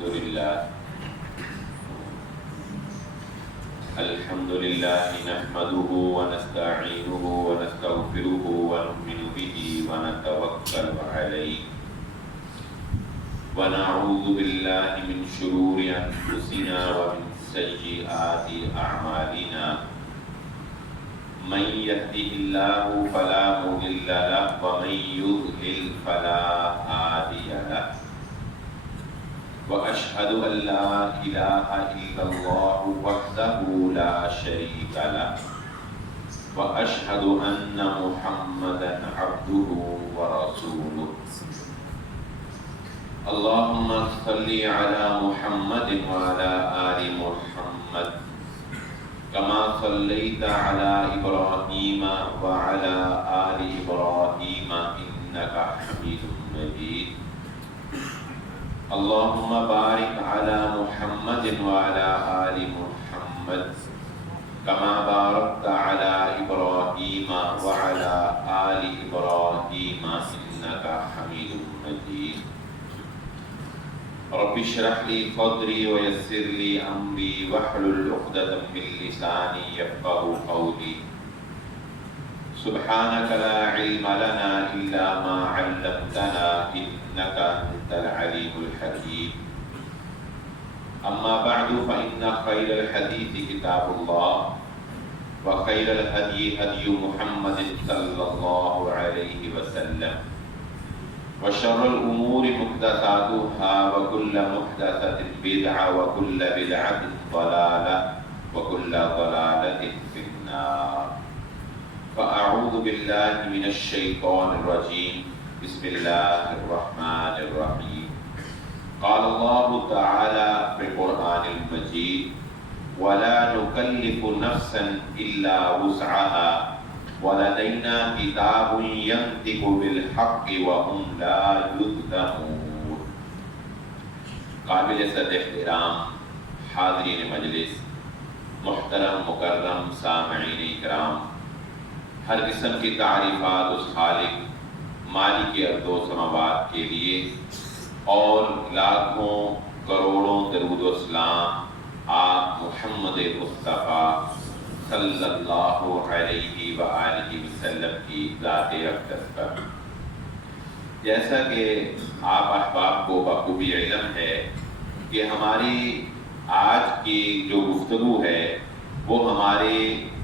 الحمد لله نحمده ونستعينه ونستغفره ونؤمن به ونتوكل عليه ونعوذ بالله من شرور أنفسنا ومن سيئات أعمالنا من يهده الله فلا مضل له ومن يضلل فلا هادي له وأشهد أن لا إله إلا الله وحده لا شريك له وأشهد أن محمدا عبده ورسوله اللهم صل على محمد وعلى آل محمد كما صليت على إبراهيم وعلى آل إبراهيم إنك حميد مجيد اللهم بارك على محمد وعلى آل محمد كما باركت على إبراهيم وعلى آل إبراهيم إنك حميد مجيد رب اشرح لي صدري ويسر لي أمري واحلل عقدة من لساني يفقهوا قولي سبحانك لا علم لنا إلا ما علمتنا إنك أنت العليم الحكيم أما بعد فإن خير الحديث كتاب الله وخير الهدي هدي محمد صلى الله عليه وسلم وشر الأمور محدثاتها وكل محدثة بدعة وكل بدعة ضلالة وكل ضلالة في النار فأعوذ بالله من الشيطان الرجيم بسم الله الرحمن الرحيم قال الله تعالى في القرآن المجيد ولا نكلف نفسا إلا وسعها ولدينا كتاب ينطق بالحق وهم لا يظلمون قابل صد احترام حاضرین مجلس، محترم مکرم سامعین اکرام، ہر قسم کی تعریفات اس خالق مالک ارض و سماوات کے لیے اور لاکھوں کروڑوں درود و سلام آپ محمد مصطفیٰ صلی اللہ علیہ وآلہ وسلم کی ذات اقدس پر۔ جیسا کہ آپ احباب کو بخوبی علم ہے کہ ہماری آج کی جو گفتگو ہے وہ ہمارے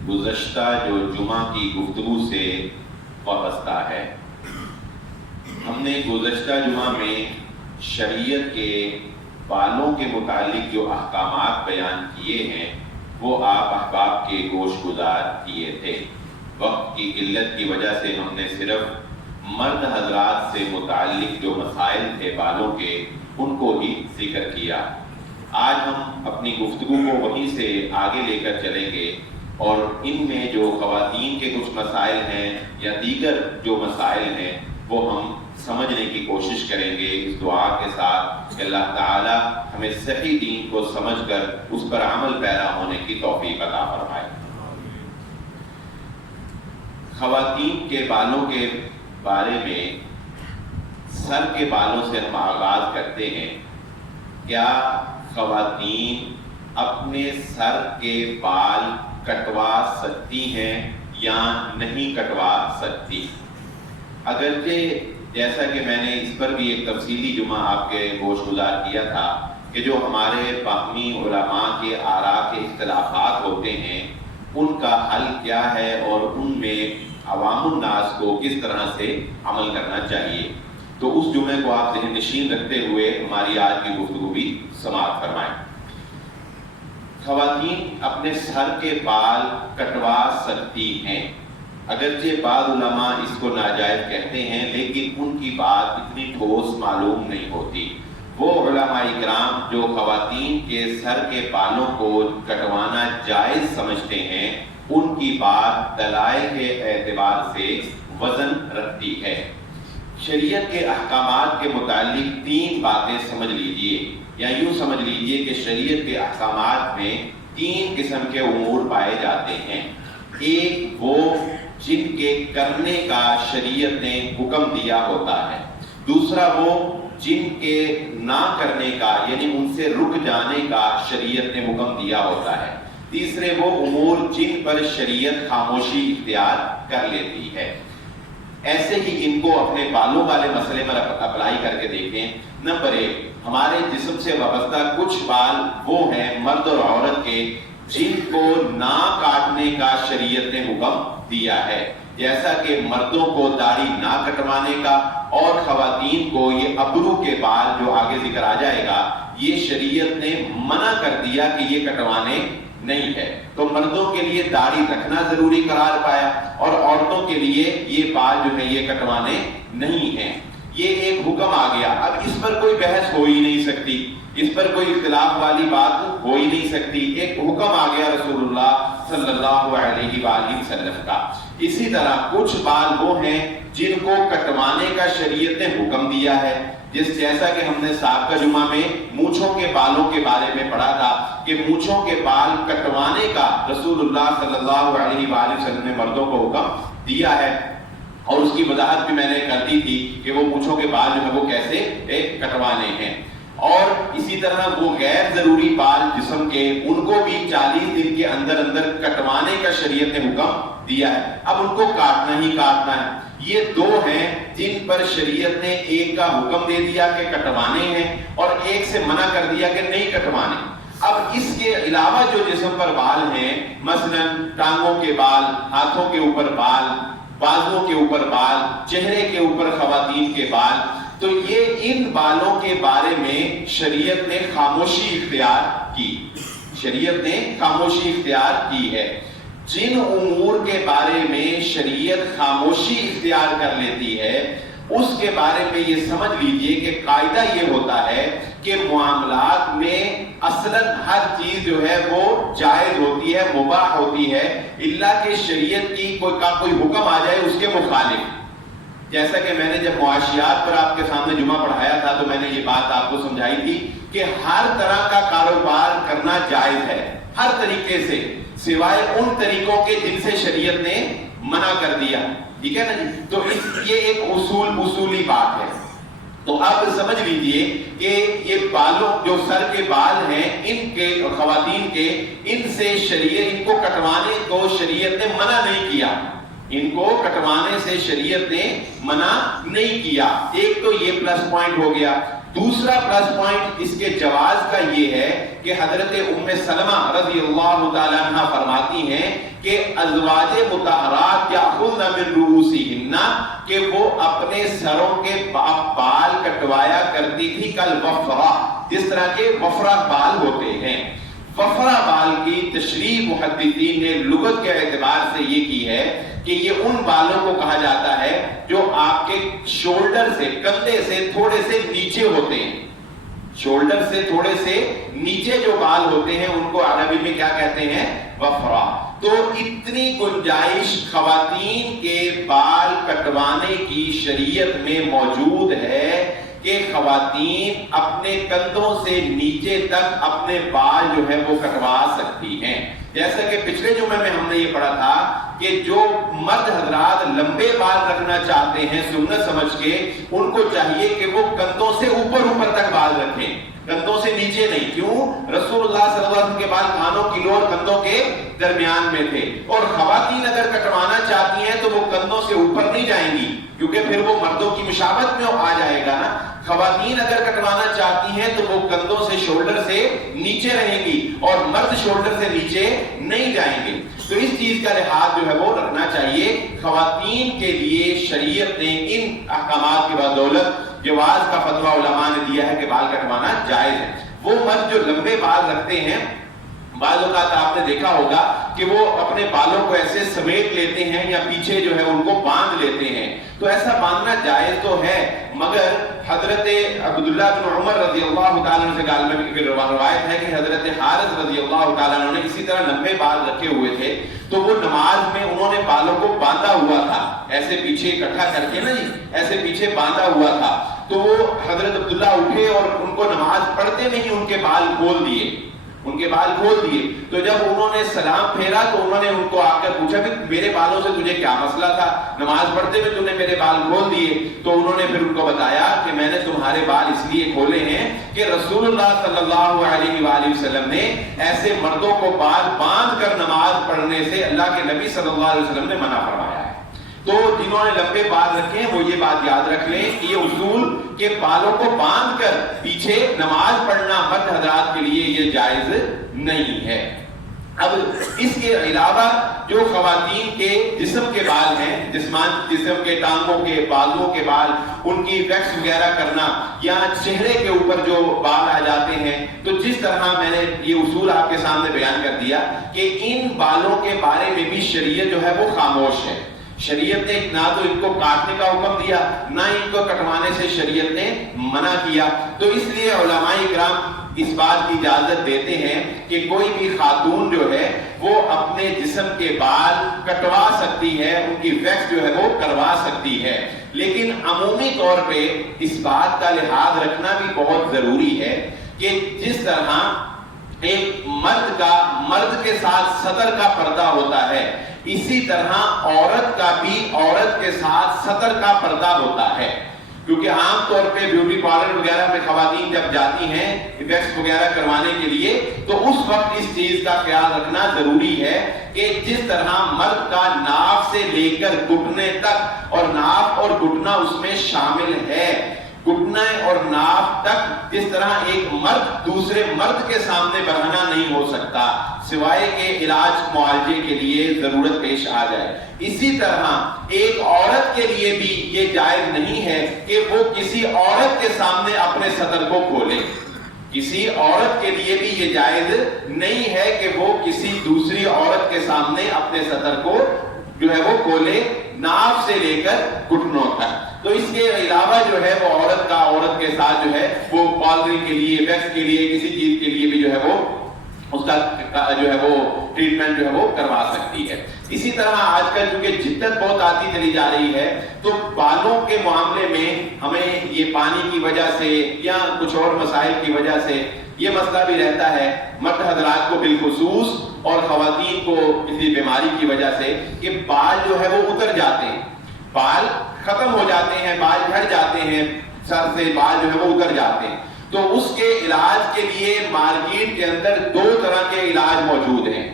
گزشتہ جو جمعہ کی گفتگو سے وابستہ ہے۔ ہم نے گزشتہ جمعہ میں شریعت کے بالوں کے متعلق جو احکامات بیان کیے ہیں وہ آپ احباب کے گوش گزار کیے تھے۔ وقت کی قلت کی وجہ سے ہم نے صرف مرد حضرات سے متعلق جو مسائل تھے بالوں کے ان کو ہی ذکر کیا۔ آج ہم اپنی گفتگو کو وہیں سے آگے لے کر چلیں گے اور ان میں جو خواتین کے کچھ مسائل ہیں یا دیگر جو مسائل ہیں وہ ہم سمجھنے کی کوشش کریں گے اس دعا کے ساتھ کہ اللہ تعالی ہمیں صحیح دین کو سمجھ کر اس پر عمل پیرا ہونے کی توفیق عطا فرمائے۔ خواتین کے بالوں کے بارے میں سر کے بالوں سے ہم آغاز کرتے ہیں۔ کیا خواتین اپنے سر کے بال کٹوا سکتی ہیں یا نہیں کٹوا سکتی؟ اگرچہ جیسا کہ میں نے اس پر بھی ایک تفصیلی جمعہ آپ کے گوش گزار کیا تھا کہ جو ہمارے باہمی علماء کے آراء کے اختلافات ہوتے ہیں ان کا حل کیا ہے اور ان میں عوام الناس کو کس طرح سے عمل کرنا چاہیے، تو اس جمعے کو آپ ذہن نشین رکھتے ہوئے ہماری آج کی گفتگو بھی سماعت فرمائیں۔ خواتین اپنے سر کے بال کٹوا سکتی ہیں، اگرچہ بعض علماء اس کو ناجائز کہتے ہیں لیکن ان کی بات اتنی ٹھوس معلوم نہیں ہوتی۔ وہ علماء اکرام جو خواتین کے سر کے بالوں کو کٹوانا جائز سمجھتے ہیں ان کی بات دلائل کے اعتبار سے وزن رکھتی ہے۔ شریعت کے احکامات کے متعلق 3 باتیں سمجھ لیجئے، یا یوں سمجھ لیجئے کہ شریعت کے احکامات میں 3 قسم کے امور پائے جاتے ہیں۔ ایک وہ جن کے کرنے کا شریعت نے حکم دیا ہوتا ہے، دوسرا وہ جن کے نہ کرنے کا یعنی ان سے رک جانے کا شریعت نے حکم دیا ہوتا ہے. تیسرے وہ امور جن پر شریعت خاموشی اختیار کر لیتی ہے. ایسے ہی ان کو اپنے بالوں والے مسئلے پر اپلائی کر کے دیکھیں. نمبر 1، ہمارے جسم سے وابستہ کچھ بال وہ ہیں مرد اور عورت کے جن کو نہ کاٹنے کا شریعت نے حکم دیا ہے، جیسا کہ مردوں کو داڑھی نہ کٹوانے کا اور خواتین کو یہ ابرو کے بال جو آگے ذکر آ جائے گا یہ شریعت نے منع کر دیا کہ یہ کٹوانے نہیں ہے. تو مردوں کے لیے داڑھی رکھنا ضروری قرار پایا اور عورتوں کے لیے یہ بال جو ہے یہ کٹوانے نہیں ہیں. یہ ایک حکم آ گیا. اب اس پر کوئی بحث ہو ہی نہیں سکتی، اس پر کوئی اختلاف والی بات ہو ہی نہیں سکتی. ایک حکم آ گیا رسول اللہ صلی اللہ علیہ وآلہ وسلم کا. اسی طرح کچھ بال وہ ہیں جن کو کٹوانے کا شریعت نے حکم دیا ہے، جیسا کہ ہم نے سابقہ جمعہ میں مونچھوں کے بالوں کے بارے میں پڑھا تھا کہ مونچھوں کے بال کٹوانے کا رسول اللہ صلی اللہ علیہ وآلہ وسلم نے مردوں کو حکم دیا ہے. اور اس کی وضاحت بھی میں نے کر دی تھی کہ وہ مونچھوں کے بال جو ہے وہ کیسے کٹوانے ہیں. اور اسی طرح وہ غیر ضروری بال جسم کے ان کو بھی 40 دن کے اندر اندر کٹوانے کا شریعت نے حکم دیا ہے. اب ان کو کاٹنا ہی کاٹنا ہے. یہ دو ہیں جن پر شریعت نے ایک کا حکم دے دیا کہ کٹوانے ہیں اور ایک سے منع کر دیا کہ نہیں کٹوانے. اب اس کے علاوہ جو جسم پر بال ہیں، مثلا ٹانگوں کے بال، ہاتھوں کے اوپر بال، بازوؤں کے اوپر بال، چہرے کے اوپر خواتین کے بال، تو یہ ان بالوں کے بارے میں شریعت نے خاموشی اختیار کی. شریعت نے خاموشی اختیار کی ہے. جن امور کے بارے میں شریعت خاموشی اختیار کر لیتی ہے اس کے بارے میں یہ سمجھ لیجئے کہ قاعدہ یہ ہوتا ہے کہ معاملات میں اصلاً ہر چیز جو ہے وہ جائز ہوتی ہے، مباح ہوتی ہے، الا کہ شریعت کی کوئی حکم آ جائے اس کے مخالف. جیسا کہ میں نے جب معاشیات پر آپ کے سامنے جمعہ پڑھایا تھا تو میں نے یہ بات آپ کو سمجھائی تھی کہ ہر طرح کا کاروبار کرنا جائز ہے، ہر طریقے سے، سوائے ان طریقوں کے جن سے شریعت نے منع کر دیا. ٹھیک ہے نا جی؟ تو یہ ایک اصولی بات ہے. تو اب سمجھ لیجئے کہ یہ بالوں جو سر کے بال ہیں ان کے خواتین کے، ان سے شریعت ان کو کٹوانے کو شریعت نے منع نہیں کیا. ان کو کٹوانے سے شریعت نے منع نہیں کیا. ایک تو یہ پلس پوائنٹ ہو گیا. دوسرا پلس پوائنٹ اس کے جواز کا یہ ہے کہ حضرت ام سلمہ رضی اللہ تعالی عنہ فرماتی ہیں کہ ازواج مطہرات یاخذن من رؤوسہن، کہ وہ اپنے سروں کے بال کٹوایا کرتی تھی کل وفرہ، جس طرح کے وفرہ بال ہوتے ہیں. وفرہ بال کی تشریح محدثین نے لغت کے اعتبار سے یہ کی ہے کہ یہ ان بالوں کو کہا جاتا ہے جو آپ کے شولڈر سے، کندھے سے تھوڑے سے نیچے ہوتے ہیں. شولڈر سے تھوڑے سے نیچے جو بال ہوتے ہیں ان کو عربی میں کیا کہتے ہیں؟ وفرہ. تو اتنی گنجائش خواتین کے بال کٹوانے کی شریعت میں موجود ہے کہ خواتین اپنے کندھوں سے نیچے تک اپنے بال جو ہے وہ کٹوا سکتی ہیں. جیسا کہ پچھلے جمعے میں ہم نے یہ پڑھا تھا کہ جو مرد حضرات لمبے بال رکھنا چاہتے ہیں سنت سمجھ کے، ان کو چاہیے کہ وہ کندھوں سے اوپر تک بال رکھیں، کندھوں سے نیچے نہیں. کیوں؟ رسول اللہ صلی اللہ علیہ وسلم کے بال کانوں کی لو اور کندھوں کے درمیان میں تھے. اور خواتین اگر کٹوانا چاہتی ہیں تو وہ کندھوں سے اوپر نہیں جائیں گی کیونکہ پھر وہ مردوں کی مشابہت میں آ جائے گا نا. خواتین اگر کٹوانا چاہتی ہیں تو وہ کندھوں سے، شولڈر سے نیچے رہیں گی اور مرد شولڈر سے نیچے نہیں جائیں گے. تو اس چیز کا لحاظ جو ہے وہ رکھنا چاہیے. خواتین کے لیے شریعت نے ان احکامات کی بدولت جواز کا فتویٰ علماء نے دیا ہے کہ بال کٹوانا جائز ہے. وہ مرد جو لمبے بال رکھتے ہیں، بعض اوقات آپ نے دیکھا ہوگا کہ وہ اپنے بالوں کو ایسے سمیٹ لیتے ہیں یا پیچھے جو ہے ان کو باندھ لیتے ہیں. تو ایسا باندھنا جائز تو ہے، مگر حضرت عبداللہ بن عمر رضی اللہ تعالیٰ عنہ سے غالباً روایت ہے کہ حضرت حارث رضی اللہ تعالیٰ عنہ نے اسی طرح لمبے بال رکھے ہوئے تھے تو وہ نماز میں انہوں نے بالوں کو باندھا ہوا تھا، ایسے پیچھے اکٹھا کر کے نا جی، ایسے پیچھے باندھا ہوا تھا. تو وہ حضرت عبداللہ اٹھے اور ان کو نماز پڑھتے میں ہی ان کے بال کھول دیے، ان کے بال کھول دیے. تو جب انہوں نے سلام پھیرا تو انہوں نے ان کو آ کر پوچھا کہ میرے بالوں سے تجھے کیا مسئلہ تھا، نماز پڑھتے میں تم نے میرے بال کھول دیے. تو انہوں نے پھر ان کو بتایا کہ میں نے تمہارے سارے بال اس لیے کھولے ہیں کہ رسول اللہ صلی اللہ علیہ وآلہ وسلم نے ایسے مردوں کو بال باندھ کر نماز پڑھنے سے اللہ کے نبی صلی اللہ علیہ وسلم نے منع فرمایا ہے. تو جنہوں نے لمبے بال رکھے ہیں وہ یہ بات یاد رکھ لیں کہ یہ اصول کہ بالوں کو باندھ کر پیچھے نماز پڑھنا مرد حضرات کے لیے یہ جائز نہیں ہے. اب اس کے علاوہ جو خواتین کے جسم کے بال ہیں، جسم کے ٹانگوں کے بالوں کے بال، ان کی ویکس وغیرہ کرنا یا چہرے کے اوپر جو بال آ جاتے ہیں، تو جس طرح میں نے یہ اصول آپ کے سامنے بیان کر دیا کہ ان بالوں کے بارے میں بھی شریعت جو ہے وہ خاموش ہے. شریعت نے نہ تو ان کو کاٹنے کا حکم دیا، نہ ان کو کٹوانے سے شریعت نے منع کیا. تو اس لیے علماء کرام اس بات کی اجازت دیتے ہیں کہ کوئی بھی خاتون جو ہے وہ اپنے جسم کے بال کٹوا سکتی ہے، ان کی ویکس جو ہے وہ کروا سکتی ہے. لیکن عمومی طور پہ اس بات کا لحاظ رکھنا بھی بہت ضروری ہے کہ جس طرح ایک مرد کے ساتھ سطر کا پردہ ہوتا ہے، اسی طرح عورت کا بھی عورت کے ساتھ سطر کا پردہ ہوتا ہے. کیونکہ عام طور پہ بیوٹی پارلر وغیرہ میں خواتین جب جاتی ہیں ویکس وغیرہ کروانے کے لیے تو اس وقت اس چیز کا خیال رکھنا ضروری ہے کہ جس طرح مرد کا ناف سے لے کر گھٹنے تک، اور ناف اور گھٹنا اس میں شامل ہے، گھٹنے اور ناف تک جس طرح ایک مرد دوسرے مرد کے سامنے بڑھنا نہیں ہو سکتا سوائے کہ علاج معالجے کے لیے ضرورت پیش آ جائے، اسی طرح ایک عورت کے لیے بھی یہ جائز نہیں ہے کہ وہ کسی عورت کے سامنے اپنے سطر کو کھولے. کسی عورت کے لیے بھی یہ جائز نہیں ہے کہ وہ کسی دوسری عورت کے سامنے اپنے سطر کو جو ہے وہ کھولے، ناف سے لے کر گھٹنوں تک. تو اس کے علاوہ جو ہے وہ عورت کے ساتھ جو ہے وہ پالری کے لیے، ویکس کے لیے، کسی چیز کے لیے بھی جو ہے وہ اس کا جو ہے وہ ٹریٹمنٹ جو ہے وہ کروا سکتی ہے. اسی طرح آج کل چونکہ جدت بہت آتی چلی جا رہی ہے تو بالوں کے معاملے میں ہمیں یہ پانی کی وجہ سے یا کچھ اور مسائل کی وجہ سے یہ مسئلہ بھی رہتا ہے مرد حضرات کو بالخصوص اور خواتین کو کسی بیماری کی وجہ سے کہ بال جو ہے وہ اتر جاتے ہیں، بال ختم ہو جاتے ہیں، بال جھڑ جاتے ہیں، سر سے بال جو ہے وہ اتر جاتے ہیں. تو اس کے علاج کے لیے مارکیٹ کے اندر دو طرح کے علاج موجود ہیں.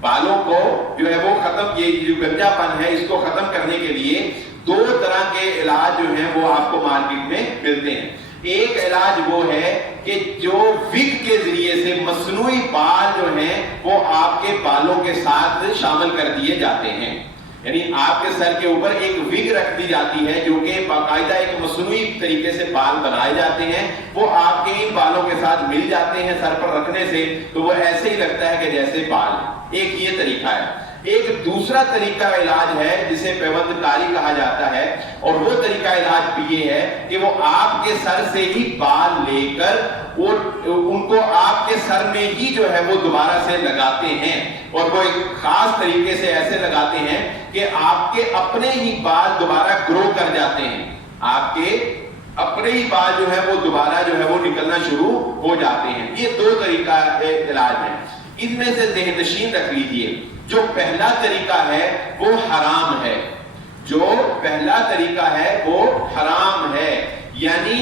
بالوں کو جو ہے وہ ختم، یہ جو گنجا پن ہے اس کو ختم کرنے کے لیے دو طرح کے علاج جو ہیں وہ آپ کو مارکیٹ میں ملتے ہیں. ایک علاج وہ ہے کہ جو وگ کے ذریعے سے مصنوعی بال جو ہیں وہ آپ کے بالوں کے ساتھ شامل کر دیے جاتے ہیں، یعنی آپ کے سر کے اوپر ایک وگ رکھ دی جاتی ہے جو کہ باقاعدہ ایک مصنوعی طریقے سے بال بنائے جاتے ہیں، وہ آپ کے ان بالوں کے ساتھ مل جاتے ہیں سر پر رکھنے سے تو وہ ایسے ہی لگتا ہے کہ جیسے بال. ایک یہ طریقہ ہے. ایک دوسرا طریقہ علاج ہے جسے پیوند کاری کہا جاتا ہے، اور وہ طریقہ علاج بھی یہ ہے کہ وہ آپ کے سر سے ہی بال لے کر اور ان کو آپ کے سر میں ہی جو ہے وہ دوبارہ سے لگاتے ہیں، اور وہ ایک خاص طریقے سے ایسے لگاتے ہیں کہ آپ کے اپنے ہی بال دوبارہ گرو کر جاتے ہیں، آپ کے اپنے ہی بال جو ہے وہ دوبارہ جو ہے وہ نکلنا شروع ہو جاتے ہیں. یہ دو طریقہ علاج ہے. ان میں سے ذہن نشین رکھ لیجئے جو پہلا طریقہ ہے وہ حرام ہے، جو پہلا طریقہ ہے وہ حرام ہے، یعنی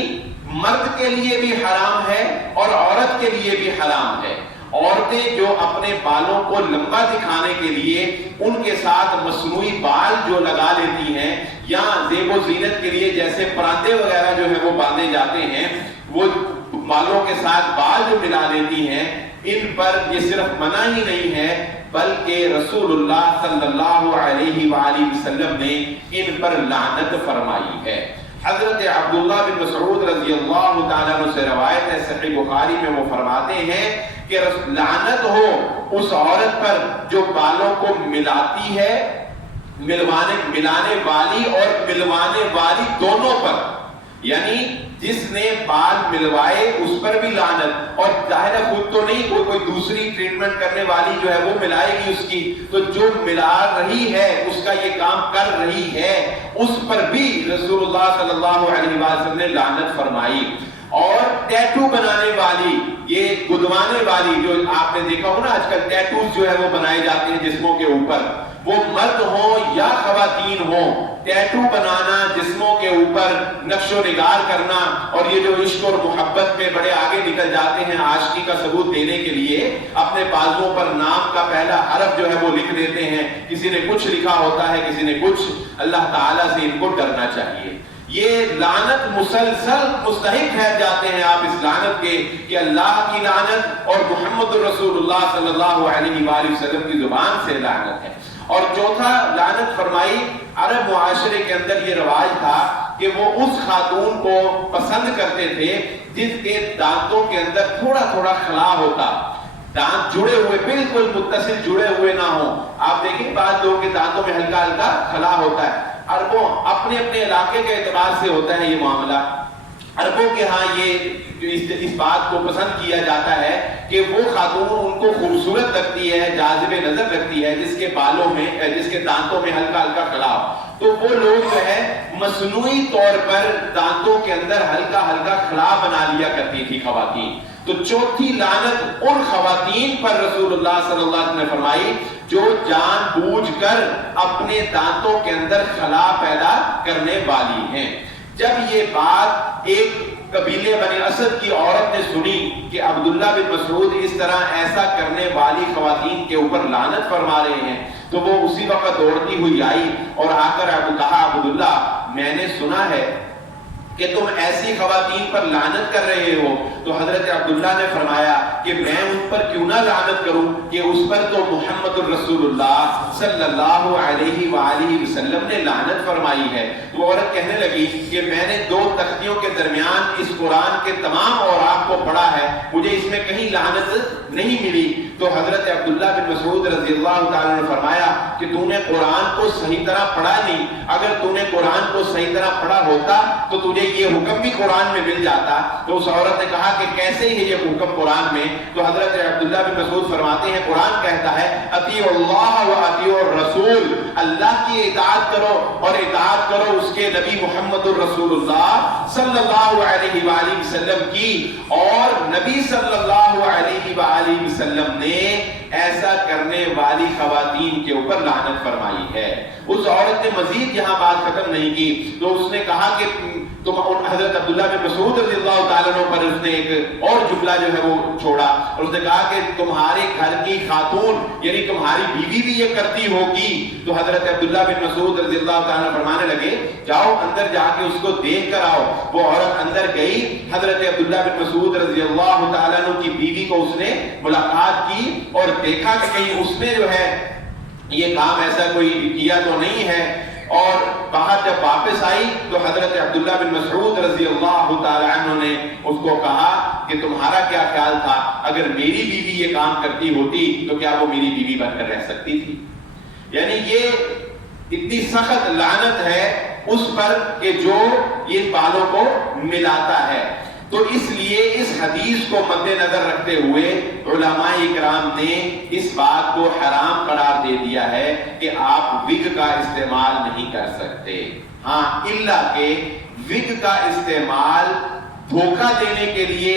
مرد کے لیے بھی حرام ہے اور عورت کے لیے بھی حرام ہے. عورتیں جو اپنے بالوں کو لمبا دکھانے کے لیے ان کے ساتھ مصنوعی بال جو لگا لیتی ہیں یا زیب و زینت کے لیے جیسے پراندے وغیرہ جو ہے وہ باندھے جاتے ہیں، وہ بالوں کے ساتھ بال جو ملا لیتی ہیں، ان پر یہ صرف منع ہی نہیں ہے بلکہ رسول اللہ صلی اللہ علیہ وآلہ وسلم نے ان پر لعنت فرمائی ہے. حضرت عبداللہ بن مسعود رضی اللہ تعالیٰ عنہ سے روایت ہے صحیح بخاری میں، وہ فرماتے ہیں کہ لعنت ہو اس عورت پر جو بالوں کو ملاتی ہے، ملانے والی اور ملوانے والی دونوں پر، یعنی جس نے بال ملوائے اس پر بھی لعنت، اور ظاہر خود تو نہیں، کوئی دوسری ٹریٹمنٹ کرنے والی جو ہے وہ ملائے گی اس کی، تو جو ملا رہی ہے اس کا یہ کام کر رہی ہے اس پر بھی رسول اللہ صلی اللہ علیہ وسلم نے لعنت فرمائی. اور ٹیٹو بنانے والی، یہ گدوانے والی، جو آپ نے دیکھا ہو نا آج کل ٹیٹوز جو ہے وہ بنائے جاتے ہیں جسموں کے اوپر، وہ مرد ہوں یا خواتین ہوں، ٹیٹو بنانا، جسموں کے اوپر نقش و نگار کرنا، اور یہ جو عشق اور محبت میں بڑے آگے نکل جاتے ہیں عاشقی کا ثبوت دینے کے لیے، اپنے بازوؤں پر نام کا پہلا حرف جو ہے وہ لکھ دیتے ہیں، کسی نے کچھ لکھا ہوتا ہے، کسی نے کچھ۔ اللہ تعالیٰ سے ان کو ڈرنا چاہیے۔ یہ لعنت مسلسل مستحق ٹھہر جاتے ہیں آپ اس لعنت کے، کہ اللہ کی لعنت اور محمد رسول اللہ صلی اللہ علیہ وآلہ وسلم کی زبان سے لعنت ہے۔ اور چوتھا لعنت فرمائی، عرب معاشرے کے اندر یہ رواج تھا کہ وہ اس خاتون کو پسند کرتے تھے جس کے دانتوں کے اندر تھوڑا تھوڑا خلا ہوتا، دانت جڑے ہوئے بالکل متصل جڑے ہوئے نہ ہوں۔ آپ دیکھیں بعض لوگوں کے دانتوں میں ہلکا ہلکا خلا ہوتا ہے، عربوں اپنے اپنے علاقے کے اعتبار سے ہوتا ہے یہ معاملہ۔ عربوں کے ہاں یہ اس بات کو پسند کیا جاتا ہے کہ وہ خاتون ان کو خوبصورت لگتی ہے، جاذب نظر لگتی ہے جس کے بالوں میں، جس کے دانتوں میں ہلکا ہلکا خلا ہو، تو وہ لوگ جو ہے مصنوعی طور پر دانتوں کے اندر ہلکا ہلکا خلا بنا لیا کرتی تھی خواتین۔ تو چوتھی لعنت ان خواتین پر رسول اللہ صلی اللہ علیہ وسلم نے فرمائی جو جان بوجھ کر اپنے دانتوں کے اندر خلا پیدا کرنے والی ہیں۔ جب یہ بات ایک قبیلے بنی اسد کی عورت نے سنی کہ عبداللہ بن مسعود اس طرح ایسا کرنے والی خواتین کے اوپر لعنت فرما رہے ہیں، تو وہ اسی وقت دوڑتی ہوئی آئی اور آ کر کہا، عبداللہ میں نے سنا ہے کہ تم ایسی خواتین پر لعنت کر رہے ہو۔ تو حضرت عبداللہ نے فرمایا کہ میں ان پر کیوں نہ لعنت کروں، کہ اس پر تو محمد الرسول اللہ صلی اللہ علیہ وآلہ وسلم نے لعنت فرمائی ہے۔ وہ عورت کہنے لگی کہ میں نے 2 تختیوں کے درمیان اس قرآن کے تمام اوراق کو پڑھا ہے، مجھے اس میں کہیں لعنت نہیں ملی۔ تو حضرت عبداللہ بن مسعود رضی اللہ تعالیٰ نے فرمایا کہ تو نے قرآن کو صحیح طرح پڑھا نہیں، اگر تو نے قرآن کو صحیح طرح پڑھا ہوتا تو تجھے یہ حکم بھی قرآن میں مل جاتا۔ تو اس عورت نے کہا کہ کیسے ہے یہ حکم قرآن میں؟ تو حضرت عبداللہ بن مسعود فرماتے ہیں قرآن کہتا ہے اطیعوا اللہ و اطیعوا الرسول، اللہ کی اطاعت کرو اور اطاعت کرو اس کے نبی محمد الرسول اللہ صلی اللہ علیہ وآلہ وسلم کی۔ اور نبی صلی اللہ علیہ وآلہ وسلم نے ایسا کرنے والی خواتین کے اوپر لعنت فرمائی ہے۔ اس عورت نے مزید یہاں بات ختم نہیں کی، تو اس نے کہا کہ تم حضرت عبداللہ بن مسعود رضی اللہ تعالیٰ عنہ پر اس نے ایک اور جملہ جو ہے وہ چھوڑا، اور اس نے کہا کہ تمہارے گھر کی خاتون یعنی تمہاری بیوی بھی یہ کرتی ہوگی۔ تو حضرت عبداللہ بن مسعود رضی اللہ تعالیٰ عنہ فرمانے لگے جاؤ اندر جا کے اس کو دیکھ کر آؤ۔ وہ عورت اندر گئی، حضرت عبداللہ بن مسعود رضی اللہ تعالیٰ عنہ کی بیوی کو اس نے ملاقات کی اور دیکھا کہ کہیں اس نے جو ہے یہ کام ایسا کوئی کیا تو نہیں ہے۔ اور باہر جب واپس آئی تو حضرت عبداللہ بن مسعود رضی اللہ تعالیٰ عنہ نے اس کو کہا کہ تمہارا کیا خیال تھا، اگر میری بیوی یہ کام کرتی ہوتی تو کیا وہ میری بیوی بن کر رہ سکتی تھی؟ یعنی یہ اتنی سخت لعنت ہے اس پر کہ جو یہ بالوں کو ملاتا ہے۔ تو اس لیے اس حدیث کو مد نظر رکھتے ہوئے علماء اکرام نے اس بات کو حرام قرار دے دیا ہے کہ آپ وگ کا استعمال نہیں کر سکتے۔ ہاں الا کہ وگ کا استعمال دھوکہ دینے کے لیے،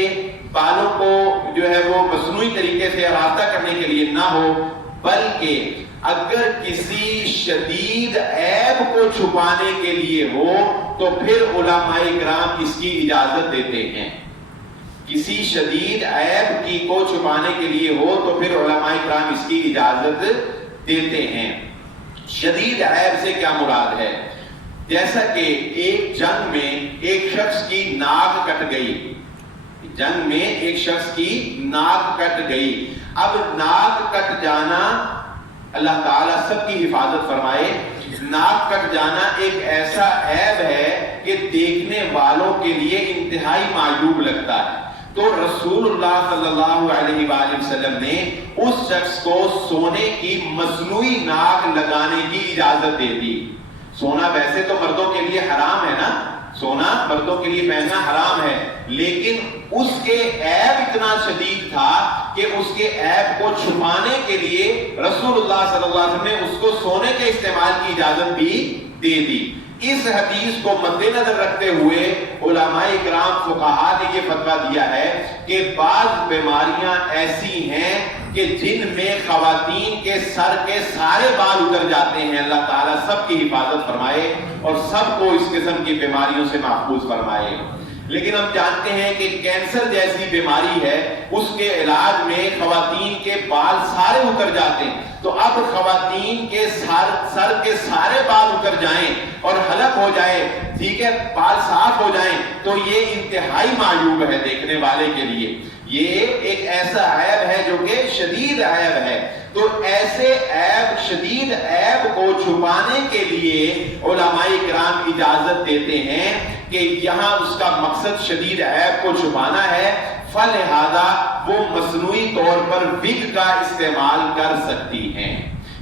بالوں کو جو ہے وہ مصنوعی طریقے سے آراستہ کرنے کے لیے نہ ہو، بلکہ اگر کسی شدید عیب کو چھپانے کے لیے ہو تو پھر علماء اکرام اس کی اجازت دیتے ہیں۔ کسی شدید عیب کی کو چھپانے کے لیے ہو تو پھر علماء اکرام اس کی اجازت دیتے ہیں۔ شدید عیب سے کیا مراد ہے؟ جیسا کہ ایک جنگ میں ایک شخص کی ناک کٹ گئی، جنگ میں ایک شخص کی ناک کٹ گئی۔ اب ناک کٹ جانا، اللہ تعالیٰ سب کی حفاظت فرمائے، ناک کٹ جانا ایک ایسا عیب ہے کہ دیکھنے والوں کے لیے انتہائی معیوب لگتا ہے۔ تو رسول اللہ صلی اللہ علیہ وآلہ وسلم نے اس شخص کو سونے کی مصنوعی ناک لگانے کی اجازت دے دی۔ سونا ویسے تو مردوں کے لیے حرام ہے نا، سونا مردوں کے لیے پہننا حرام ہے، لیکن اس کے عیب اتنا شدید تھا کہ اس کے عیب کو چھپانے کے لیے رسول اللہ صلی اللہ علیہ وسلم نے اس کو سونے کے استعمال کی اجازت بھی دے دی۔ اس حدیث کو مد نظر رکھتے ہوئے علماء کرام فقہا نے یہ فتویٰ دیا ہے کہ بعض بیماریاں ایسی ہیں کہ جن میں خواتین کے سر کے سارے بال اتر جاتے ہیں. اللہ تعالیٰ سب کی حفاظت فرمائے اور سب کو اس قسم کی بیماریوں سے محفوظ فرمائے. لیکن ہم جانتے ہیں کہ کینسر جیسی بیماری ہے, اس کے علاج میں خواتین کے بال سارے اتر جاتے ہیں. تو اب خواتین کے سر کے سارے بال اتر جائیں اور حلق ہو جائے, ٹھیک ہے, بال صاف ہو جائیں, تو یہ انتہائی معیوب ہے دیکھنے والے کے لیے. یہ ایک ایسا عیب ہے جو کہ شدید عیب ہے. تو ایسے عیب, شدید عیب کو چھپانے کے لیے علماء کرام اجازت دیتے ہیں کہ یہاں اس کا مقصد شدید عیب کو چھپانا ہے, فلہذا وہ مصنوعی طور پر وگ کا استعمال کر سکتی ہیں.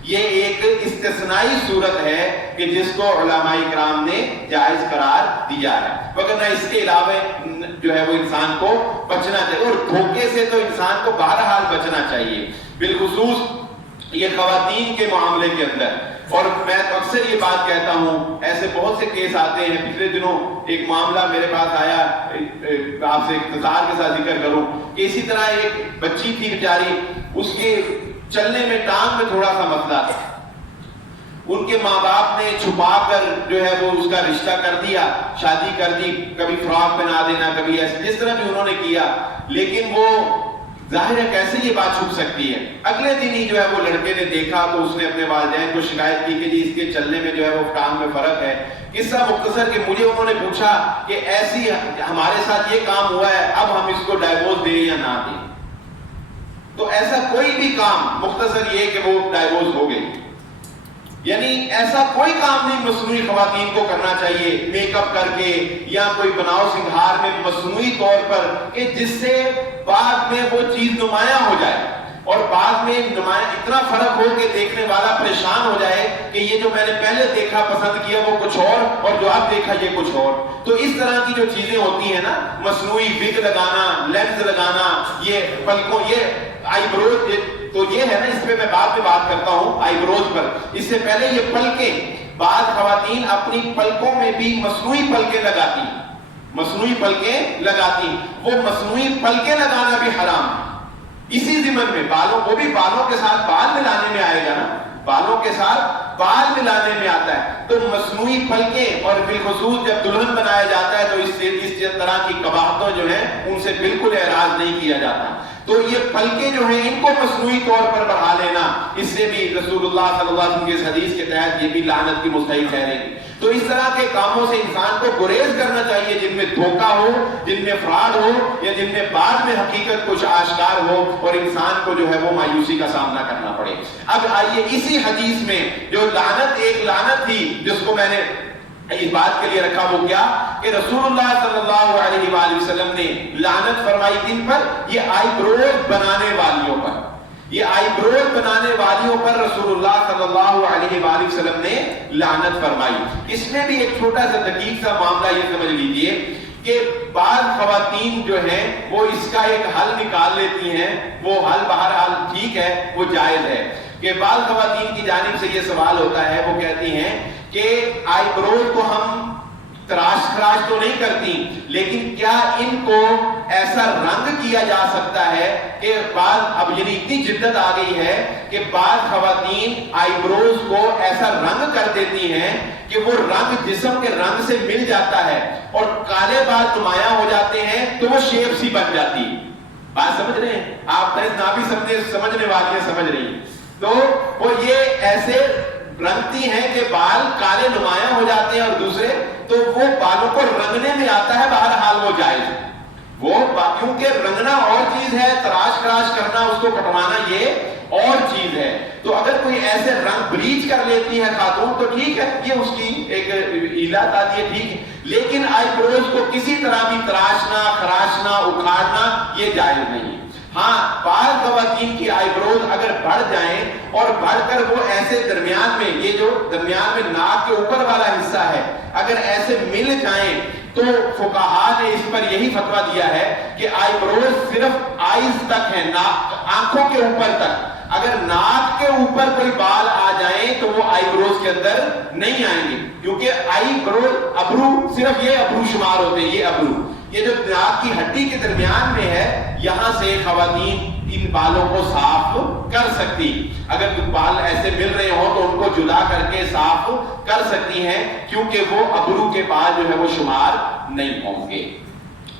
یہ ایک استثنائی صورت ہے کہ جس کو علماء کرام نے جائز قرار دیا ہے, وگرنہ اس کے علاوہ جو ہے وہ انسان کو بچنا چاہیے. اور دھوکے سے تو انسان کو بہرحال بچنا چاہیے, بالخصوص یہ خواتین کے معاملے کے اندر. اور میں اکثر یہ بات کہتا ہوں, ایسے بہت سے کیس آتے ہیں. پچھلے دنوں ایک معاملہ میرے پاس آیا, آپ سے اختصار کے ساتھ ذکر کروں کہ اسی طرح ایک بچی تھی بیچاری, اس کے چلنے میں ٹانگ میں تھوڑا سا مسئلہ تھا. ان کے ماں باپ نے چھپا کر جو ہے وہ اس کا رشتہ کر دیا, شادی کر دی, کبھی فراق پہنا دینا, کبھی ایسے, جس طرح بھی انہوں نے کیا. لیکن وہ ظاہر ہے کیسے یہ بات چھپ سکتی ہے. اگلے دن ہی جو ہے وہ لڑکے نے دیکھا تو اس نے اپنے والدین کو شکایت کی کہ جی اس کے چلنے میں جو ہے وہ ٹانگ میں فرق ہے. قصہ مختصر کہ مجھے انہوں نے پوچھا کہ ایسی ہمارے ساتھ یہ کام ہوا ہے, اب ہم اس کو ڈائیورس دیں یا نہ دیں. تو ایسا کوئی بھی کام, مختصر یہ کہ وہ ڈائیورس ہو گئی, یعنی ایسا کوئی کام نہیں مصنوعی خواتین کو کرنا چاہیے میک اپ کر کے یا کوئی بناؤ سنگھار میں مصنوعی طور پر, کہ جس سے بعد میں وہ چیز نمایاں ہو جائے اور بعد میں نمایاں اتنا فرق ہو کہ دیکھنے والا پریشان ہو جائے کہ یہ جو میں نے پہلے دیکھا پسند کیا وہ کچھ اور جو اب دیکھا یہ کچھ اور. تو اس طرح کی جو چیزیں ہوتی ہیں نا, مصنوعی وگ لگانا, لینز لگانا, یہ پلکوں, یہ آئی بروز, تو یہ ہے نا, اس پہ میں بعد میں بات کرتا ہوں آئی بروز پر. اس سے پہلے یہ پلکیں, بعض خواتین اپنی پلکوں میں بھی مصنوعی پلکیں لگاتی, مصنوعی پلکیں لگاتی. وہ مصنوعی پلکیں لگانا بھی حرام ہے. اسی ضمن میں بالوں, وہ بھی بالوں کے ساتھ بال ملانے میں آئے گا نا, بالوں کے ساتھ بال ملانے میں آتا ہے. تو مصنوعی پلکیں, اور بالخصوص جب دلہن بنایا جاتا ہے تو اس طرح کی قباحتوں جو ہیں ان سے بالکل اعراض نہیں کیا جاتا. تو یہ پلکیں جو ہیں ان کو مصنوعی طور پر بڑھا لینا, اس سے بھی رسول اللہ صلی اللہ علیہ وسلم کے حدیث کے تحت یہ بھی لعنت کی مستحق ٹھہرے گی. تو اس طرح کے کاموں سے انسان کو گریز کرنا چاہیے جن میں دھوکہ ہو, جن میں فراڈ ہو, یا جن میں بعد میں حقیقت کچھ آشکار ہو اور انسان کو جو ہے وہ مایوسی کا سامنا کرنا پڑے. اب آئیے اسی حدیث میں جو لعنت, ایک لعنت تھی جس کو میں نے اس بات کے لیے رکھا, وہ کیا کہ رسول اللہ صلی اللہ علیہ وآلہ وسلم نے لعنت فرمائی کن پر, یہ آئی بروز بنانے والیوں پر. یہ آئی بروز بنانے والیوں پر رسول اللہ صلی اللہ علیہ وآلہ وسلم نے لعنت فرمائی. اس میں بھی ایک چھوٹا سا دقیق سا معاملہ یہ سمجھ لیجئے کہ بعض خواتین جو ہیں وہ اس کا ایک حل نکال لیتی ہیں. وہ حل بہرحال ٹھیک ہے, وہ جائز ہے. کہ بعض خواتین کی جانب سے یہ سوال ہوتا ہے, وہ کہتی ہیں کہ آئی بروز کو ہم تراش خراش تو نہیں کرتی, لیکن کیا ان کو ایسا رنگ کیا جا سکتا ہے کہ بعض, اب یعنی اتنی جدت آ گئی ہے کہ بعض خواتین آئی بروز کو ایسا رنگ کر دیتی ہیں کہ وہ رنگ جسم کے رنگ سے مل جاتا ہے اور کالے بال نمایاں ہو جاتے ہیں تو وہ شیپ سی بن جاتی ہے. بات سمجھ رہے ہیں آپ؟ نہ بھی سمجھنے والی سمجھ رہی ہیں. تو وہ یہ ایسے رنگتی ہیں کہ بال کالے نمایاں ہو جاتے ہیں اور دوسرے, تو وہ بالوں کو رنگنے میں آتا ہے, بہرحال وہ جائز ہے. وہ کیونکہ رنگنا اور چیز ہے, تراش خراش کرنا, اس کو کٹوانا یہ اور چیز ہے. تو اگر کوئی ایسے رنگ بلیچ کر لیتی ہے خاتون تو ٹھیک ہے, یہ اس کی ایک علت آتی ہے, ٹھیک ہے. لیکن آئی بروز کو کسی طرح بھی تراشنا, خراشنا, اکھاڑنا یہ جائز نہیں ہے. ہاں, بعض خواتین کی آئی بروز اگر بڑھ جائیں اور بڑھ کر وہ ایسے درمیان میں, یہ جو درمیان میں ناک کے اوپر والا حصہ ہے, اگر ایسے مل جائیں تو فقہا نے اس پر یہی فتویٰ دیا ہے کہ آئی بروز صرف آئیز تک ہے, آنکھوں کے اوپر تک. اگر ناک کے اوپر کوئی بال آ جائیں تو وہ آئی بروز کے اندر نہیں آئیں گے، کیونکہ آئی بروز ابرو صرف یہ ابرو شمار ہوتے ہیں، یہ ابرو، یہ جو ناک کی ہڈی کے درمیان میں ہے، یہاں سے خواتین ان بالوں کو صاف کر سکتی، اگر بال ایسے مل رہے ہوں تو ان کو جدا کر کے صاف کر سکتی ہیں، کیونکہ وہ ابرو کے بال جو ہے وہ شمار نہیں ہوں گے۔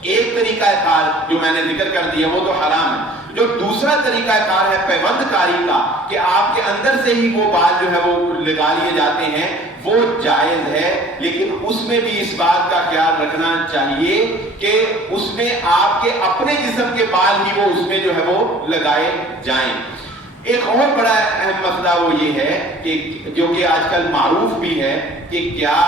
ایک طریقہ کار جو میں نے ذکر کر دیا وہ تو حرام ہے۔ جو دوسرا طریقہ کار ہے پیوند کاری کا، کہ آپ کے اندر سے ہی وہ بال جو ہے وہ لگا لیے جاتے ہیں، وہ جائز ہے، لیکن اس میں بھی اس بات کا خیال رکھنا چاہیے کہ اس میں آپ کے اپنے جسم کے بال ہی وہ اس میں جو ہے وہ لگائے جائیں۔ ایک اور بڑا اہم مسئلہ وہ یہ ہے کہ جو کہ آج کل معروف بھی ہے کہ کیا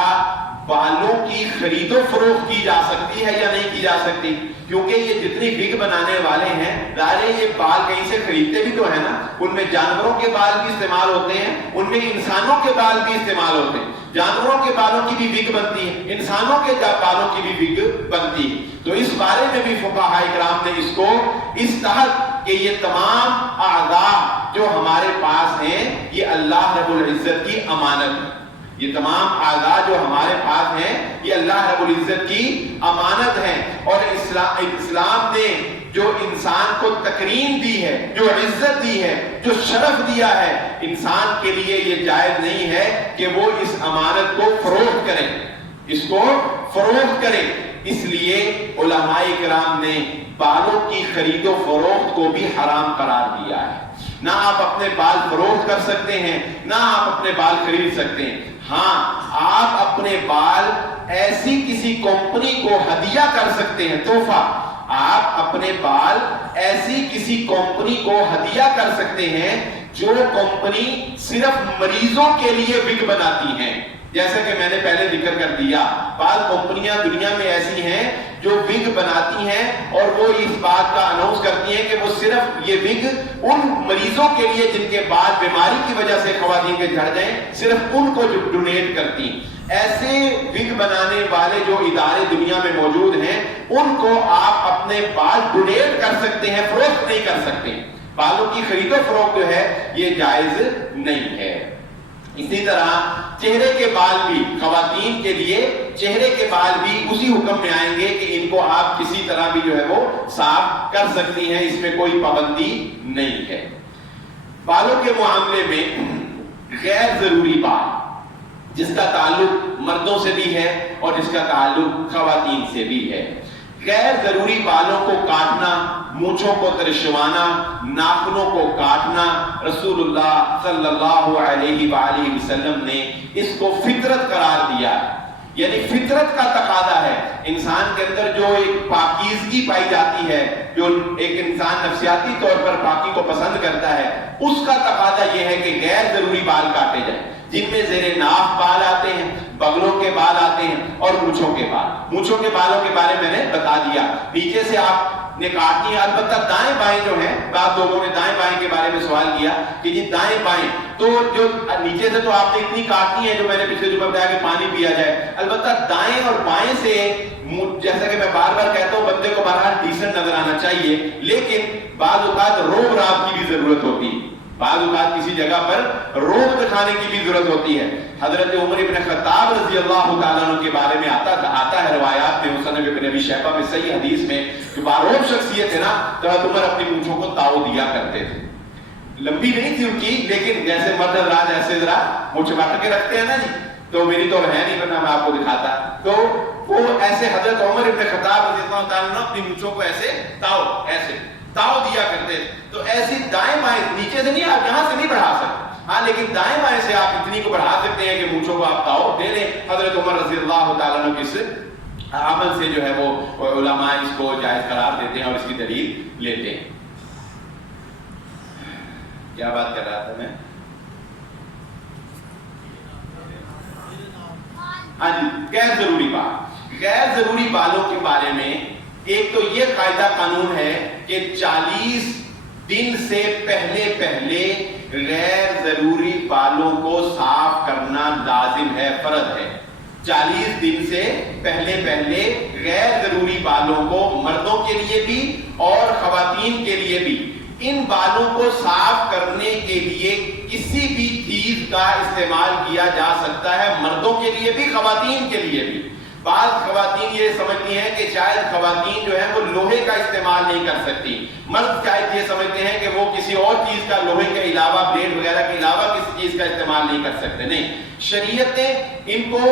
بالوں کی خرید و فروخت کی جا سکتی ہے یا نہیں کی جا سکتی، کیونکہ یہ جتنی وگ بنانے والے ہیں ظاہر یہ بال کہیں سے خریدتے بھی تو ہے نا، ان میں جانوروں کے بال بھی استعمال ہوتے ہیں، ان میں انسانوں کے بال بھی استعمال ہوتے ہیں، جانوروں کے بالوں کی بھی وگ بنتی ہے، انسانوں کے بالوں کی بھی وگ بنتی ہے۔ تو اس بارے میں بھی فقہاء کرام نے اس کو اس تحت کہ یہ تمام اعضاء جو ہمارے پاس ہیں یہ اللہ رب العزت کی امانت ہے، یہ تمام اعضاء جو ہمارے پاس ہیں یہ اللہ رب العزت کی امانت ہیں، اور اسلام نے جو انسان کو تکریم دی ہے، جو عزت دی ہے، جو شرف دیا ہے، انسان کے لیے یہ جائز نہیں ہے کہ وہ اس امانت کو فروخت کرے، اس کو فروخت کرے۔ اس لیے علماء کرام نے بالوں کی خرید و فروخت کو بھی حرام قرار دیا ہے۔ نہ آپ اپنے بال فروخت کر سکتے ہیں، نہ آپ اپنے بال خرید سکتے ہیں۔ ہاں، آپ اپنے بال ایسی کسی کمپنی کو ہدیہ کر سکتے ہیں، تحفہ، آپ اپنے بال ایسی کسی کمپنی کو ہدیہ کر سکتے ہیں جو کمپنی صرف مریضوں کے لیے وگ بناتی ہیں۔ جیسا کہ میں نے پہلے ذکر کر دیا، بعض کمپنیاں دنیا میں ایسی ہیں جو وگ بناتی ہیں اور وہ اس بات کا اناؤنس کرتی ہیں کہ وہ صرف یہ وگ ان مریضوں کے لیے جن کے بال بیماری کی وجہ سے خواتین کے جھڑ جائیں، صرف ان کو ڈونیٹ کرتی ہیں۔ ایسے وگ بنانے والے جو ادارے دنیا میں موجود ہیں ان کو آپ اپنے بال ڈونیٹ کر سکتے ہیں، فروخت نہیں کر سکتے۔ بالوں کی خرید و فروخت جو ہے یہ جائز نہیں ہے۔ اسی طرح چہرے کے بال بھی، خواتین کے لیے چہرے کے بال بھی اسی حکم میں آئیں گے کہ ان کو آپ کسی طرح بھی جو ہے وہ صاف کر سکتی ہیں، اس میں کوئی پابندی نہیں ہے۔ بالوں کے معاملے میں غیر ضروری بال جس کا تعلق مردوں سے بھی ہے اور جس کا تعلق خواتین سے بھی ہے، غیر ضروری بالوں کو کاٹنا، مونچھوں کو ترشوانا، ناخنوں کو کاٹنا، رسول اللہ صلی اللہ علیہ وآلہ وسلم نے اس کو فطرت قرار دیا، یعنی فطرت کا تقاضا ہے۔ انسان کے اندر جو ایک پاکیزگی پائی جاتی ہے، جو ایک انسان نفسیاتی طور پر پاکی کو پسند کرتا ہے، اس کا تقاضا یہ ہے کہ غیر ضروری بال کاٹے جائیں، جن میں زیر ناف بال آتے ہیں، بغلوں کے بال آتے ہیں اور مونچھوں کے بال۔ مونچھوں کے بالوں کے بارے میں نے بتا دیا، نیچے سے آپ نے کاٹنی ہے، البتہ دائیں بائیں جو ہیں، بعض لوگوں نے دائیں بائیں کے بارے میں سوال کیا کہ جی دائیں بائیں، تو جو نیچے سے تو آپ نے اتنی کاٹنی ہے جو میں نے پچھلے جمعہ بتایا کہ پانی پیا جائے، البتہ دائیں اور بائیں سے جیسا کہ میں بار بار کہتا ہوں بندے کو بہرحال ڈیسنٹ نظر آنا چاہیے، لیکن بعض اوقات روب راب کی بھی ضرورت ہوتی ہے، بعض اوقات کسی جگہ پر روب دکھانے کی بھی ضرورت ہوتی ہے۔ حضرت عمر ابن خطاب رضی اللہ تعالیٰ عنہ کے بارے میں آتا ہے روایات میں، مصنف ابن ابی شیبہ میں صحیح حدیث میں، کہ باروب شخصیت ہے نا، تو حضرت عمر اپنی مونچھوں کو تاؤ دیا کرتے تھے، لمبی نہیں تھی ان کی، لیکن جیسے مرد حضرات ایسے ذرا مونچھ باٹھ کے رکھتے ہیں نا جی، تو میری تو ہے نہیں ورنہ میں آپ کو دکھاتا، تو وہ ایسے حضرت عمر ابن خطاب رضی اللہ تعالیٰ عنہ اپنی مونچھوں کو ایسے تاؤ دیا کرتے تھے۔ تو ایسی دائیں بائیں نیچے سے نہیں، آپ یہاں سے نہیں بڑھا سکتے، ہاں لیکن دائیں بائیں سے آپ اتنی کو بڑھا سکتے ہیں کہ مونچھوں کو آپ تاؤ دے لیں۔ حضرت عمر رضی اللہ تعالیٰ عنہ اس عمل سے جو ہے وہ علماء اس کو جائز قرار دیتے ہیں اور اس کی دلیل لیتے ہیں۔ کیا بات کر رہا تھا میں؟ ہاں جی، غیر ضروری بال، غیر ضروری بالوں کے بارے میں ایک تو یہ قاعدہ قانون ہے کہ 40 دن سے پہلے غیر ضروری بالوں کو صاف کرنا لازم ہے، فرض ہے۔ 40 دن سے پہلے غیر ضروری بالوں کو مردوں کے لیے بھی اور خواتین کے لیے بھی ان بالوں کو صاف کرنے کے لیے کسی بھی چیز کا استعمال کیا جا سکتا ہے، مردوں کے لیے بھی خواتین کے لیے بھی۔ بعض خواتین یہ سمجھتی ہیں کہ شاید خواتین جو ہیں وہ لوہے کا استعمال نہیں کر سکتی، مرد شاید یہ سمجھتے ہیں کہ وہ کسی اور چیز کا، لوہے کے علاوہ، بلیڈ وغیرہ کے علاوہ کسی چیز کا استعمال نہیں کر سکتے۔ نہیں، شریعت نے ان کو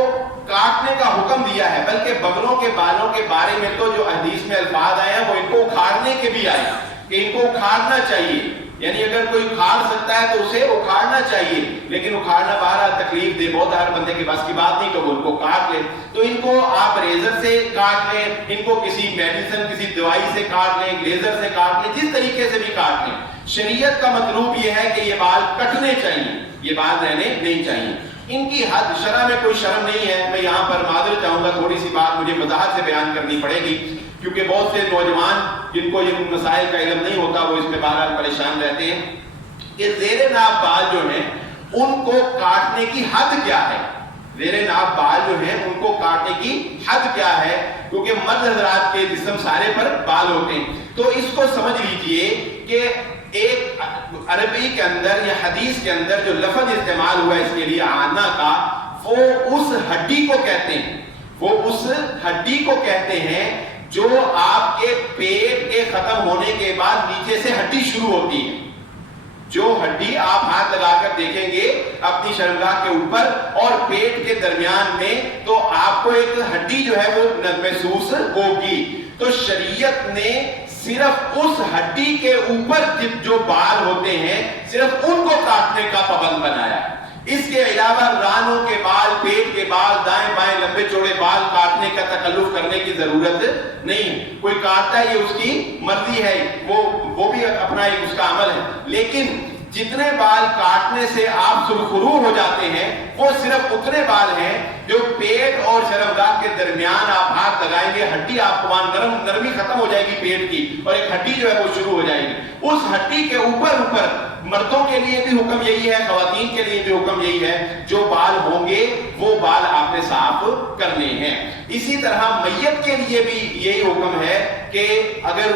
کاٹنے کا حکم دیا ہے، بلکہ بغلوں کے بالوں کے بارے میں تو جو حدیث میں الفاظ آئے ہیں وہ ان کو اکھاڑنے کے بھی آئے کہ ان کو اکھاڑنا چاہیے، یعنی اگر کوئی اکھاڑ سکتا ہے تو اسے اکھاڑنا چاہیے، لیکن اکھاڑنا بہرحال تکلیف دے، بہت ہر بندے کے بس کی بات نہیں کہ وہ ان کو کاٹ لے، تو ان کو آپ ریزر سے کاٹ لیں، ان کو کسی میڈیسن، کسی دوائی سے کاٹ لیں، لیزر سے کاٹ لیں، جس طریقے سے بھی کاٹ لیں۔ شریعت کا مطلوب یہ ہے کہ یہ بال کٹنے چاہیے، یہ بال رہنے نہیں چاہیے۔ ان کی حد شرع میں کوئی شرم نہیں ہے۔ میں یہاں پر معذرت چاہوں گا، تھوڑی سی بات مجھے وضاحت سے بیان کرنی پڑے گی، کیونکہ بہت سے نوجوان جن کو ان مسائل کا علم نہیں ہوتا وہ اس میں بہرحال پریشان رہتے ہیں کہ زیر ناف بال جو ہیں ان کو کاٹنے کی حد کیا ہے، زیر ناف بال جو ہیں ان کو کاٹنے کی حد کیا ہے، کیونکہ مرد حضرات کے جسم سارے پر بال ہوتے ہیں۔ تو اس کو سمجھ لیجئے کہ ایک عربی کے اندر یا حدیث کے اندر جو لفظ استعمال ہوا ہے اس کے لیے آنا کا، وہ اس ہڈی کو کہتے ہیں، وہ اس ہڈی کو کہتے ہیں جو آپ کے پیٹ کے ختم ہونے کے بعد نیچے سے ہڈی شروع ہوتی ہے۔ جو ہڈی آپ ہاتھ لگا کر دیکھیں گے اپنی شرمگاہ کے اوپر اور پیٹ کے درمیان میں، تو آپ کو ایک ہڈی جو ہے وہ محسوس ہوگی۔ تو شریعت نے صرف اس ہڈی کے اوپر جو بال ہوتے ہیں صرف ان کو کاٹنے کا پابند بنایا ہے۔ اس کے علاوہ رانوں کے بال، پیٹ کے بال، دائیں بائیں لمبے چوڑے بال کاٹنے کا تکلف کرنے کی ضرورت نہیں۔ کوئی کاٹتا ہے یہ اس کی مرضی ہے، وہ بھی اپنا ایک اس کا عمل ہے، لیکن جتنے بال کاٹنے سے آپ سرخرو ہو جاتے ہیں وہ صرف اتنے بال ہیں جو پیٹ اور شرمگاہ کے درمیان آپ ہاتھ لگائیں گے، ہڈی آپ کو وہاں نرمی ختم ہو جائے گی پیٹ کی، اور ایک ہڈی جو ہے وہ شروع ہو جائے گی۔ اس ہڈی کے اوپر مردوں کے لیے بھی حکم یہی ہے، خواتین کے لیے بھی حکم یہی ہے، جو بال ہوں گے وہ بال آپ نے صاف کرنے ہیں۔ اسی طرح میت کے لیے بھی یہی حکم ہے کہ اگر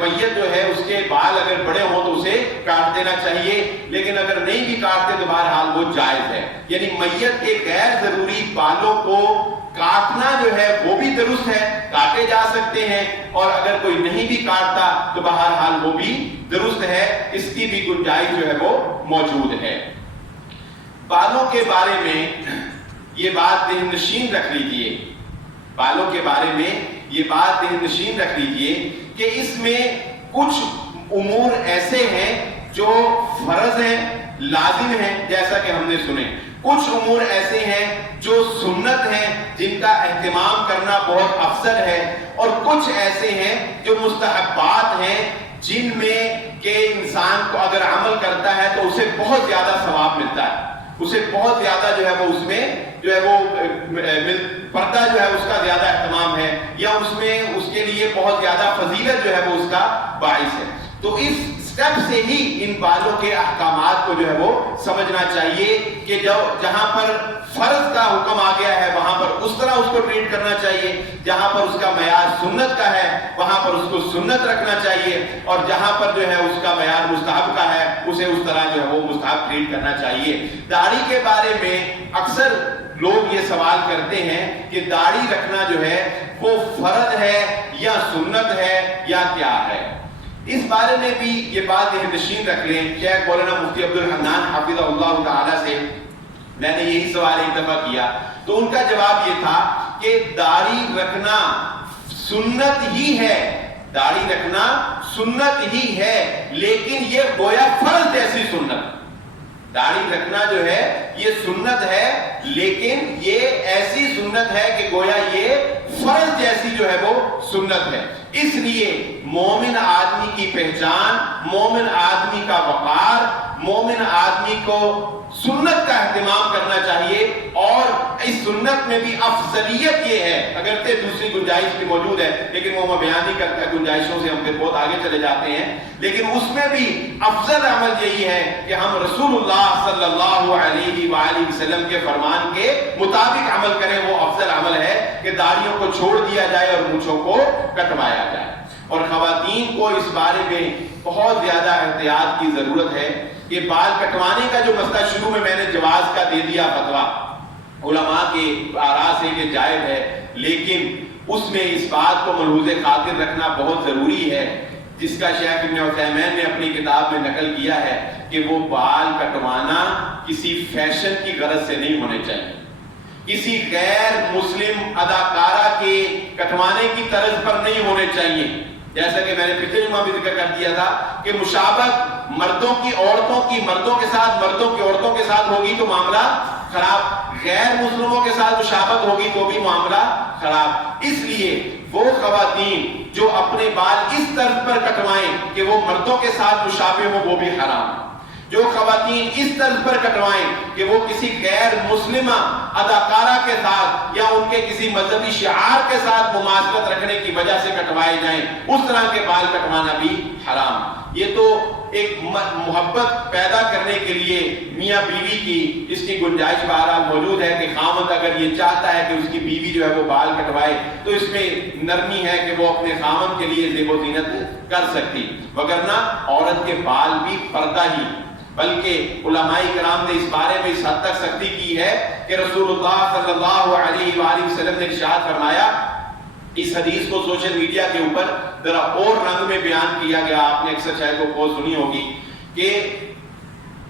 میت جو ہے اس کے بال اگر بڑے ہوں تو اسے کاٹ دینا چاہیے، لیکن اگر نہیں بھی کاٹتے تو بہرحال وہ جائز ہے۔ یعنی میت کے غیر ضروری بالوں کو کاٹنا جو ہے وہ بھی درست ہے، کاٹے جا سکتے ہیں، اور اگر کوئی نہیں بھی کاٹتا تو بہرحال وہ بھی درست ہے، اس کی بھی گنجائش جو ہے وہ موجود ہے۔ بالوں کے بارے میں یہ بات ذہن نشین رکھ لیجئے، بالوں کے بارے میں یہ بات ذہن نشین رکھ لیجئے کہ اس میں کچھ امور ایسے ہیں جو فرض ہیں، لازم ہیں، جیسا کہ ہم نے سنے، کچھ امور ایسے ہیں جو سنت ہیں جن کا اہتمام کرنا بہت افضل ہے، اور کچھ ایسے ہیں جو مستحبات ہیں جن میں کہ انسان کو اگر عمل کرتا ہے تو اسے بہت زیادہ ثواب ملتا ہے، اسے بہت زیادہ جو ہے وہ اس میں جو ہے وہ پردہ جو ہے اس کا زیادہ اہتمام ہے، یا اس میں اس کے لیے بہت زیادہ فضیلت جو ہے وہ اس کا باعث ہے۔ تو اس سٹیپ سے ہی ان بالوں کے احکامات کو جو ہے وہ سمجھنا چاہیے کہ جہاں پر فرض کا حکم آ گیا ہے وہاں پر اس طرح اس کو ٹریٹ کرنا چاہیے، جہاں پر اس کا معیار سنت کا ہے وہاں پر اس کو سنت رکھنا چاہیے، اور جہاں پر جو ہے اس کا معیار مستحب کا ہے اسے اس طرح جو ہے وہ مستحب ٹریٹ کرنا چاہیے۔ داڑھی کے بارے میں اکثر لوگ یہ سوال کرتے ہیں کہ داڑھی رکھنا جو ہے وہ فرض ہے یا سنت ہے یا کیا ہے۔ اس بارے میں بھی یہ بات ذہن نشین رکھ لیں۔ شیخ مولانا مفتی عبدالحنان حفظہ اللہ تعالی سے میں نے یہی سوال ایک دفعہ کیا تو ان کا جواب یہ تھا کہ داڑھی رکھنا سنت ہی ہے، داڑھی رکھنا سنت ہی ہے، لیکن یہ گویا فرض جیسی سنت، داڑھی رکھنا جو ہے یہ سنت ہے لیکن یہ ایسی سنت ہے کہ گویا یہ فرض جیسی جو ہے وہ سنت ہے۔ اس لیے مومن آدمی کی پہچان، مومن آدمی کا وقار، مومن آدمی کو سنت کا اہتمام کرنا چاہیے، اور اس سنت میں بھی افضلیت یہ ہے، اگرچہ دوسری گنجائش بھی موجود ہے لیکن وہ میں بیان نہیں کرتا، گنجائشوں سے ہم پھر بہت آگے چلے جاتے ہیں، لیکن اس میں بھی افضل عمل یہی ہے کہ ہم رسول اللہ صلی اللہ علیہ وآلہ وسلم کے فرمان کے مطابق عمل کریں۔ وہ افضل عمل ہے کہ داڑھیوں کو چھوڑ دیا جائے اور مونچھوں کو کٹوایا جائے۔ اور خواتین کو اس بارے میں بہت زیادہ احتیاط کی ضرورت ہے کہ بال کٹوانے کا جو مسئلہ شروع میں نے جواز کا دے دیا فتویٰ، علماء کے آراء سے کہ جائز ہے، لیکن اس میں اس بات کو ملحوظ خاطر رکھنا بہت ضروری ہے، جس کا شیخ ابن عثیمین نے اپنی کتاب میں نقل کیا ہے کہ وہ بال کٹوانا کسی فیشن کی غرض سے نہیں ہونے چاہیے، کسی غیر مسلم اداکارہ کے کٹوانے کی طرز پر نہیں ہونے چاہیے۔ جیسا کہ میں نے پچھلے جمعہ بھی ذکر کر دیا تھا کہ مشابہت مردوں کی عورتوں کی مردوں کے ساتھ، مردوں کی عورتوں کے ساتھ ہوگی تو معاملہ خراب، غیر مسلموں کے ساتھ مشابہت ہوگی تو بھی معاملہ خراب۔ اس لیے وہ خواتین جو اپنے بال اس طرز پر کٹوائیں کہ وہ مردوں کے ساتھ مشابہ ہو، وہ بھی حرام۔ جو خواتین اس طرز پر کٹوائیں کہ وہ کسی غیر مسلمہ اداکارہ کے ساتھ یا ان کے کسی مذہبی شعار کے ساتھ مماثلت رکھنے کی وجہ سے کٹوائے جائیں، اس طرح کے بال کٹوانا بھی حرام۔ یہ تو ایک محبت پیدا کرنے کے لیے میاں بیوی کی اس کی گنجائش بہرحال موجود ہے کہ خاوند اگر یہ چاہتا ہے کہ اس کی بیوی جو ہے وہ بال کٹوائے تو اس میں نرمی ہے کہ وہ اپنے خاوند کے لیے زیب و زینت کر سکتی، وگرنہ عورت کے بال بھی پردہ ہی، بلکہ علماء کرام نے اس بارے میں اس حد تک سختی کی ہے کہ رسول اللہ صلی اللہ علیہ وآلہ وسلم نے ارشاد فرمایا، اس حدیث کو سوشل میڈیا کے اوپر ذرا اور رنگ میں بیان کیا گیا، آپ نے اکثر شاید وہ پوسٹ سنی ہوگی کہ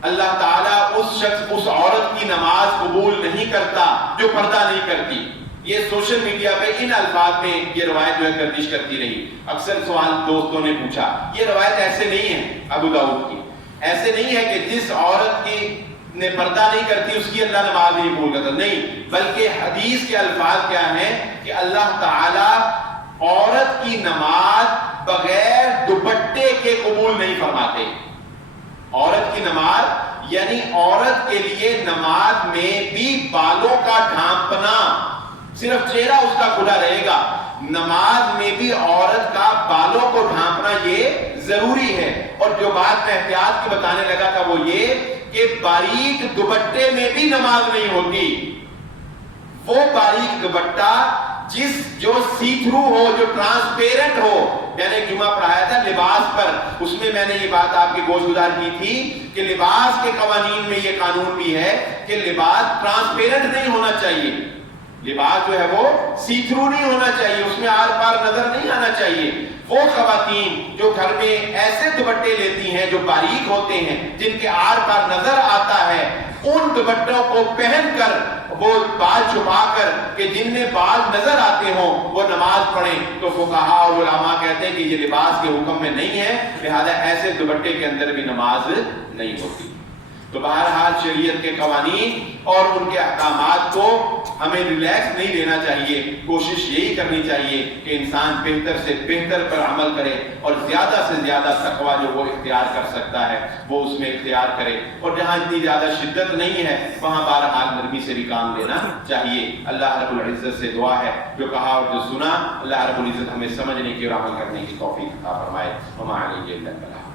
اللہ تعالیٰ اس شخص اس عورت کی نماز قبول نہیں کرتا جو پردہ نہیں کرتی۔ یہ سوشل میڈیا پہ ان الفاظ میں یہ روایت جو ہے گردش کرتی رہی، اکثر سوال دوستوں نے پوچھا، یہ روایت ایسے نہیں ہے ابو داؤد کی، ایسے نہیں ہے کہ جس عورت کی نے پردہ نہیں کرتی اس کی اللہ نماز نہیں قبول کرتا، نہیں، بلکہ حدیث کے الفاظ کیا ہیں کہ اللہ تعالیٰ عورت کی نماز بغیر دوپٹے کے قبول نہیں فرماتے۔ عورت کی نماز یعنی عورت کے لیے نماز میں بھی بالوں کا ڈھانپنا، صرف چہرہ اس کا کھلا رہے گا، نماز میں بھی عورت کا بالوں کو ڈھانپنا یہ ضروری ہے۔ اور جو بات میں احتیاط کی بتانے لگا تھا وہ یہ کہ باریک دوپٹے میں بھی نماز نہیں ہوتی۔ وہ باریک دوپٹہ جو سی تھرو ہو، جو ٹرانسپیرنٹ ہو، میں نے ایک جمعہ پڑھایا تھا لباس پر، اس میں میں نے یہ بات آپ کی گوش گزار کی تھی کہ لباس کے قوانین میں یہ قانون بھی ہے کہ لباس ٹرانسپیرنٹ نہیں ہونا چاہیے، لباس جو ہے وہ سی تھرو نہیں ہونا چاہیے، اس میں آر پار نظر نہیں آنا چاہیے۔ وہ خواتین جو گھر میں ایسے دوپٹے لیتی ہیں جو باریک ہوتے ہیں، جن کے آر پار نظر آتا ہے، ان دوپٹوں کو پہن کر وہ بال چھپا کر کہ جن میں بال نظر آتے ہوں وہ نماز پڑھیں، تو فقہاء اور علماء کہتے ہیں کہ یہ لباس کے حکم میں نہیں ہے، لہذا ایسے دوپٹے کے اندر بھی نماز نہیں ہوتی۔ تو بہرحال شریعت کے قوانین اور ان کے احکامات کو ہمیں ریلیکس نہیں لینا چاہیے، کوشش یہی کرنی چاہیے کہ انسان بہتر سے بہتر پر عمل کرے اور زیادہ سے زیادہ تقویٰ جو وہ اختیار کر سکتا ہے وہ اس میں اختیار کرے، اور جہاں اتنی زیادہ شدت نہیں ہے وہاں بہرحال نرمی سے بھی کام لینا چاہیے۔ اللہ رب العزت سے دعا ہے جو کہا اور جو سنا، اللہ رب العزت ہمیں سمجھنے کی اور عمل کرنے کی توفیق عطا فرمائے۔ وما علیہ الا البلاغ۔